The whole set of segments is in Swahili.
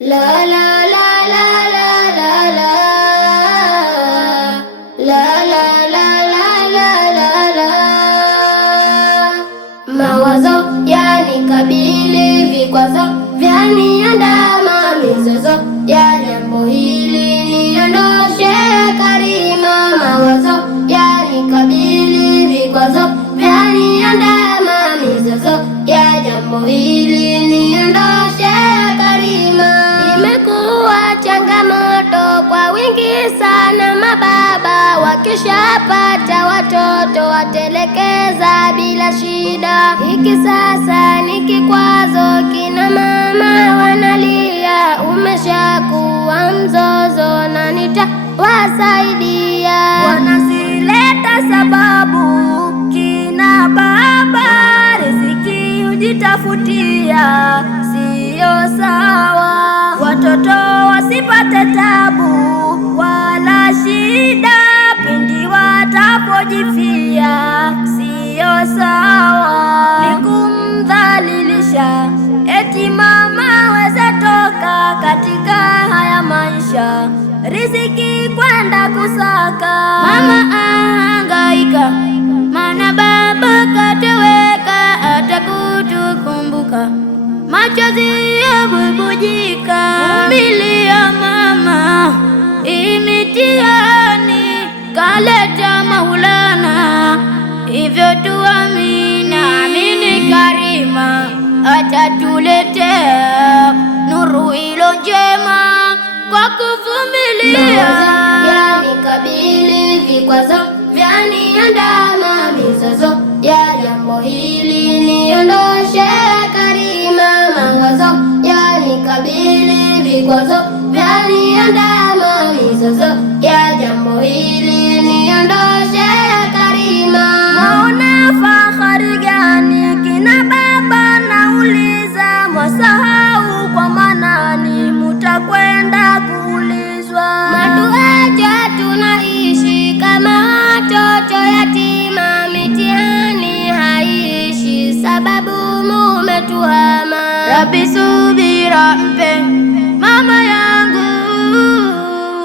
La la la la la la la la la la la la la. Mawazo yanikabili, vikwazo vyaniandama, mizozo ya jambo hili niondoshe Karima. Mawazo yanikabili, vikwazo vyaniandama, mizozo ya jambo hili niondoshe Karima. Imekuwa changamoto kwa wingi sana, mababa wakishapata watoto watelekeza bila shida. Hiki sasa ni kikwazo, kina mama wanalia, umeshakuwa mzozo na nitawasaidia. Wanazileta sababu kina baba, riziki hujitafutia, siyo sawa. Watoto wasipate tabu wala shida pindi watapojifia, siyo sawa. Ni kumdhalilisha eti mama weze toka katika haya maisha, riziki kwenda kusaka. Mama ahangaika, mana baba katoweka, atakutukumbuka, machozi yabubujika. Vumilia mama, imitihani kaleta Maulana, hivyo tuamini. Amini Karima atatuletea nuru ilo njema kwa kuvumilia. Yanikabili, vikwazo vyaniandama, mizozo ya jambo hili niondoshe Karima. Mawazo yanikabili, vikwazo vyaniandama, mizozo ya jambo hili niondoshe Karima. Waona fahari gani kina baba, nauliza mwasahau kwa manani, mutakwenda kuulizwa. Matuacha tunaishi kama watoto yatima, mitihani haishi sababu mumetuhama. Rabbi subira mpe mama yangu,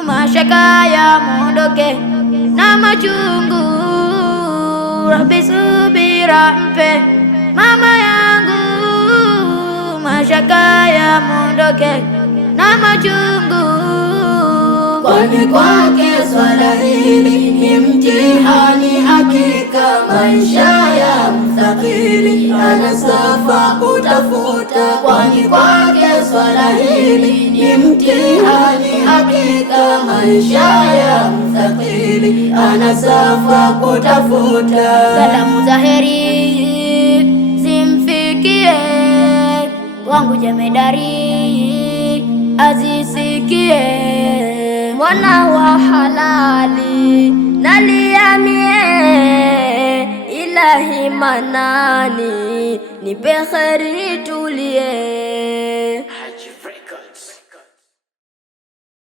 mashaka ya mondoke na machungu. Rabbi subira mpe mama yangu, mashaka ya mondoke na machungu. Kwani kwake swala hili ni mtihani hakika, maisha ya mthakili anasafa kutafuta. Kwani kwake swala hili ni mtihani hakika, maisha ya mthakili anasafa kutafuta. Salamu za heri zimfikie wangu jemedari, azisikie mwana wa halali naliamie, Ilahi manani nipe kheri tulie.